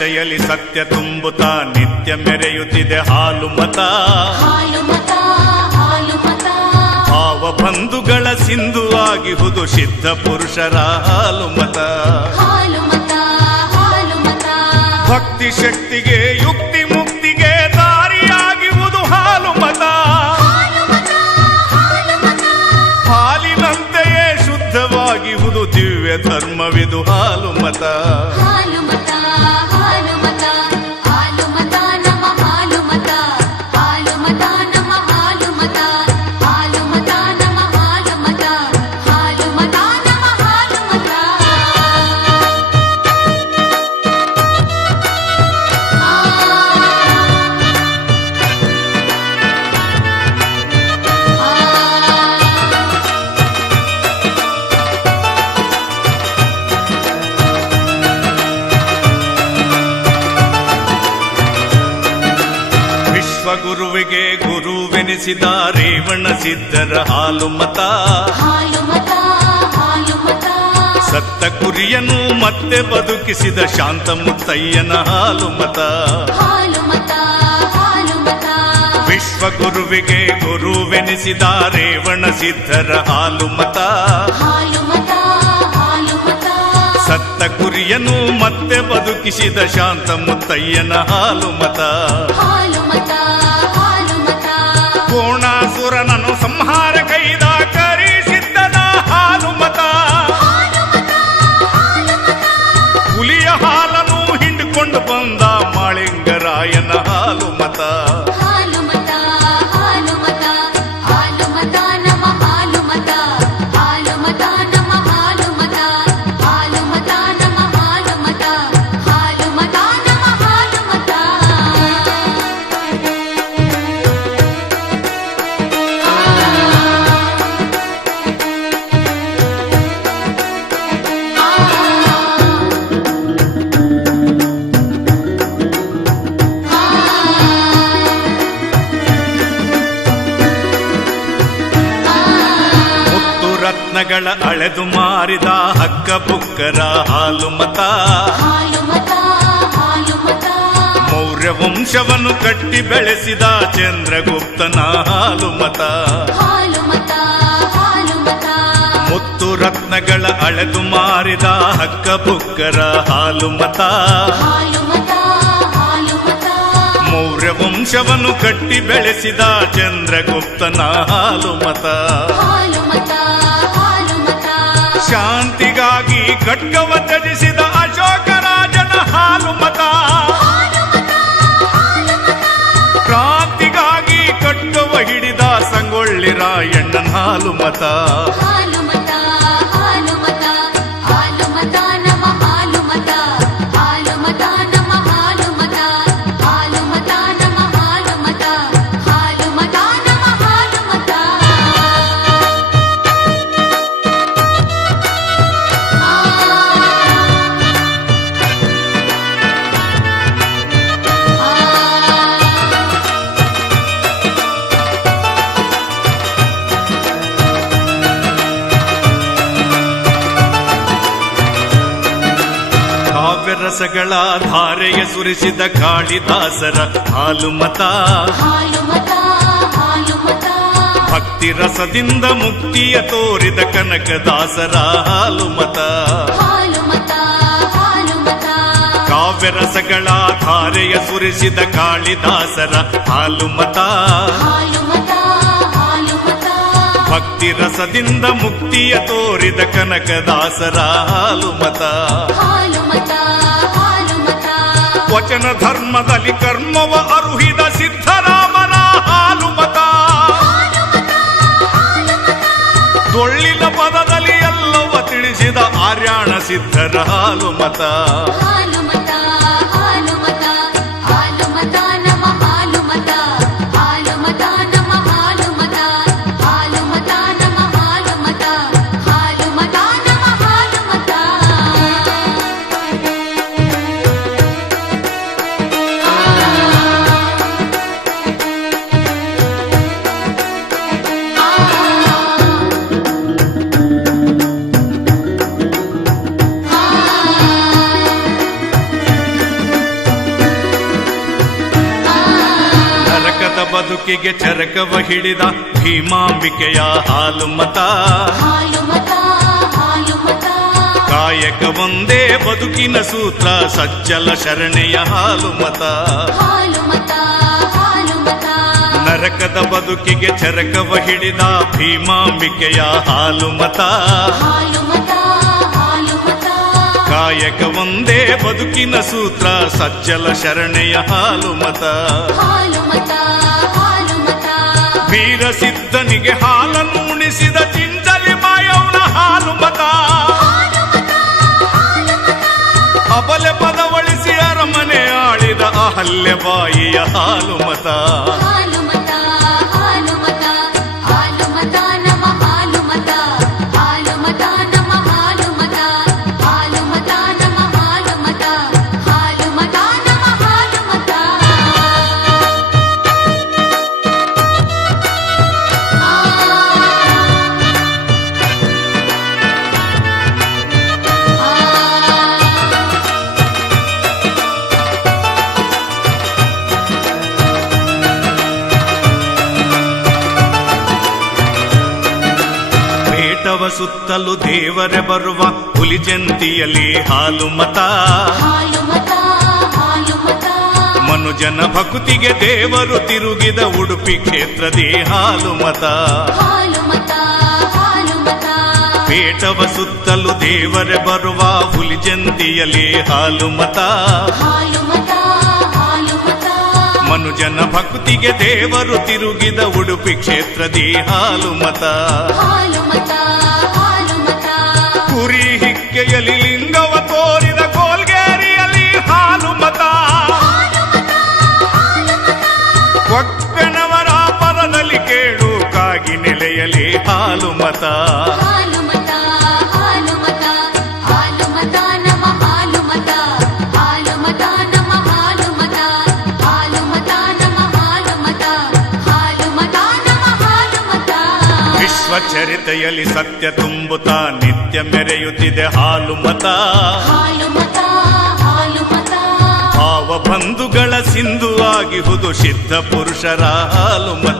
ಹೊಟ್ಟೆಯಲ್ಲಿ ಸತ್ಯ ತುಂಬುತ್ತಾ ನಿತ್ಯ ಮೆರೆಯುತ್ತಿದೆ ಹಾಲು ಮತ. ಭಾವ ಬಂಧುಗಳ ಸಿಂಧು ಆಗಿಹುದು ಸಿದ್ಧ ಪುರುಷರ ಹಾಲು ಮತ. ಭಕ್ತಿ ಶಕ್ತಿಗೆ ಯುಕ್ತಿ ಮುಕ್ತಿಗೆ ದಾರಿಯಾಗಿವುದು ಹಾಲು ಮತ. ಹಾಲಿನಂತೆಯೇ ಶುದ್ಧವಾಗಿಹುದು ದಿವ್ಯ ಧರ್ಮವಿದು ಹಾಲು ಮತ. ಗುರುವಿಗೆ ಗುರುವೆನಿಸಿದ ರೇವಣ ಸಿದ್ಧರ ಹಾಲು ಮತ. ಸತ್ತ ಕುರಿಯನ್ನು ಮತ್ತೆ ಬದುಕಿಸಿದ ಶಾಂತ ಮುತ್ತಯ್ಯನ ಹಾಲು ಮತ. ವಿಶ್ವಗುರುವಿಗೆ ಗುರುವೆನಿಸಿದ ರೇವಣ ಸಿದ್ಧರ ಹಾಲು ಮತ. ಸತ್ತ ಕುರಿಯನ್ನು ಮತ್ತೆ ಬದುಕಿಸಿದ ಶಾಂತ ಮುತ್ತಯ್ಯನ ಹಾಲು ಮತ. ಕೋಣಾಸುರನನ್ನು ಸಂಹಾರ ಕೈದ ಕರಿಸಿದ್ದನ ಹಾಲು ಮತ. ಹುಲಿಯ ಹಾಲನ್ನು ಹಿಂಡಿಕೊಂಡು ಬಂದ ಮಾಳಿಂಗರಾಯನ ಹಾಲು ಮತ. ರತ್ನಗಳ ಅಳೆದು ಮಾರಿದ ಹಕ್ಕ ಬುಕ್ಕರ ಹಾಲು ಮತ. ಮೌರ್ಯ ವಂಶವನ್ನು ಕಟ್ಟಿ ಬೆಳೆಸಿದ ಚಂದ್ರಗುಪ್ತನ ಹಾಲು ಮತ. ಮುತ್ತು ರತ್ನಗಳ ಅಳೆದು ಮಾರಿದ ಹಕ್ಕ ಬುಕ್ಕರ ಹಾಲು ಮತ. ಮೌರ್ಯ ವಂಶವನ್ನು ಕಟ್ಟಿ ಬೆಳೆಸಿದ ಚಂದ್ರಗುಪ್ತನ ಹಾಲು ಮತ. ಶಾಂತಿಗಾಗಿ ಖಡ್ಗವ ತ್ಯಜಿಸಿದ ಅಶೋಕರಾಜನ ಹಾಲು ಮತ. ಕ್ರಾಂತಿಗಾಗಿ ಖಡ್ಗವ ಹಿಡಿದ ಸಂಗೊಳ್ಳಿ ರಾಯಣ್ಣನ ಹಾಲು ಮತ. ರಸಗಳ ಧಾರೆಯ ಸುರಿಸಿದ ಕಾಳಿದಾಸರ ಹಾಲು ಮತ. ಭಕ್ತಿ ರಸದಿಂದ ಮುಕ್ತಿಯ ತೋರಿದ ಕನಕದಾಸರ ಹಾಲು ಮತ. ಕಾವ್ಯ ರಸಗಳ ಧಾರೆಯ ಸುರಿಸಿದ ಕಾಳಿದಾಸರ ಹಾಲು ಮತ. ಭಕ್ತಿ ರಸದಿಂದ ಮುಕ್ತಿಯ ತೋರಿದ ಕನಕದಾಸರ ಹಾಲು ಮತ. ವಚನ ಧರ್ಮದಲ್ಲಿ ಕರ್ಮವ ಅರುಹಿದ ಸಿದ್ಧರಾಮನ ಹಾಲು ಮತ. ಡೊಳ್ಳಿನ ಪದದಲ್ಲಿ ಎಲ್ಲವ ತಿಳಿಸಿದ ಆರ್ಯಾಣ ಸಿದ್ಧರ ಹಾಲು ಮತ. ಬದುಕಿಗೆ ಚರಕವ ಹಿಡಿದ ಭೀಮಾಂಬಿಕೆಯ ಹಾಲು ಮತ. ಹಾಲು ಮತ ಹಾಲು ಮತ ಕಾಯಕ ಒಂದೇ ಬದುಕಿನ ಸೂತ್ರ ಸಜ್ಜಲ ಶರಣೆಯ ಹಾಲು ಮತ. ಹಾಲು ಮತ ಹಾಲು ಮತ ನರಕದ ಬದುಕಿಗೆ ಚರಕವ ಹಿಡಿದ ಭೀಮಾಂಬಿಕೆಯ ಹಾಲು ಮತ. ಹಾಲು ಮತ ಹಾಲು ಮತ ಕಾಯಕ ಒಂದೇ ಬದುಕಿನ ಸೂತ್ರ ಸಜ್ಜಲ ಶರಣೆಯ ಹಾಲು ಮತ. ಹಾಲು ಮತ ಹಾಲು ಮತ ವೀರ ಸಿದ್ಧನಿಗೆ ಹಾಲನ್ನು ಉಣಿಸಿದ ಚಿಂಚಲಿ ಮಾಯವ್ನ ಹಾಲು ಮತ. ಹಾಲು ಮತ ಹಾಲು ಮತ ಅಬಲೆ ಪದವಳಿಸಿ ಅರಮನೆ ಆಳಿದ ಅಹಲ್ಯ ಬಾಯಿಯ ಹಾಲು ಮತ. ಹಾಲು ಮತ ಹಾಲು ಮತ ಹಾಲು ಮತ ನಮ ಹಾಲು ಮತ. ಹಾಲು ಮತ ನಮ ಹಾಲು ಮತ. ಹಾಲು ಮತ ನಮ ಹಾಲು ಮತ. ಹಾಲು ಮತ ನಮ ಹಾಲು ಮತ. ಪೇಟವ ಸುತ್ತಲೂ ದೇವರೇ ಬರುವ ಹುಲಿ ಜಂತಿಯಲ್ಲಿ ಹಾಲು ಮತ. ಹಾಲು ಮತ ಹಾಲು ಮತ ಮನುಜನ ಭಕ್ತಿಗೆ ದೇವರು ತಿರುಗಿದ ಉಡುಪಿ ಕ್ಷೇತ್ರದಿ ಹಾಲು ಮತ. ಹಾಲು ಮತ ಹಾಲು ಮತ ಪೇಟವ ಸುತ್ತಲೂ ದೇವರೇ ಬರುವ ಹುಲಿ ಜಂತಿಯಲ್ಲಿ ಹಾಲು ಮತ. ಹಾಲು ಮತ ಹಾಲು ಮತ ಮನುಜನ ಭಕ್ತಿಗೆ ದೇವರು ತಿರುಗಿದ ಉಡುಪಿ ಕ್ಷೇತ್ರದಿ ಹಾಲು ಮತ. ಹಾಲು ಮತ ಹಾಲು ಮತ ಕುರಿ ಹಿಕ್ಕೆಯಲ್ಲಿ ಲಿಂಗವ ತೋರಿದ ಕೋಲ್ಗೇರಿಯಲ್ಲಿ ಹಾಲು ಮತ. ಹಾಲು ಮತ ಹಾಲು ಮತ ಒಕ್ಕಣವರ ಪರದಲ್ಲಿ ಕೇಳು ಕಾಗಿ ನೆಲೆಯಲ್ಲಿ ಹಾಲು ಮತ. ಹಾಲು ಮತ ಹಾಲು ಮತ ಹಾಲು ಮತ ನಮ ಹಾಲು ಮತ. ಹಾಲು ಮತ ನಮ ಹಾಲು ಮತ. ಹಾಲು ಮತ ನಮ ಹಾಲು ಮತ. ಹಾಲು ಮತ ನಮ ಹಾಲು ಮತ ವಿಶ್ವಚರಿತೆಯಲ್ಲಿ ಸತ್ಯ ತುಂಬುತ್ತಾ ನಿತ್ಯ ಮೆರೆಯುತ್ತಿದೆ ಹಾಲು ಮತ. ಹಾಲು ಮತ ಹಾಲು ಮತ ಭಾವ ಬಂಧುಗಳ ಸಿಂಧು ಆಗಿಹುದು ಸಿದ್ಧ ಪುರುಷರ ಹಾಲು ಮತ.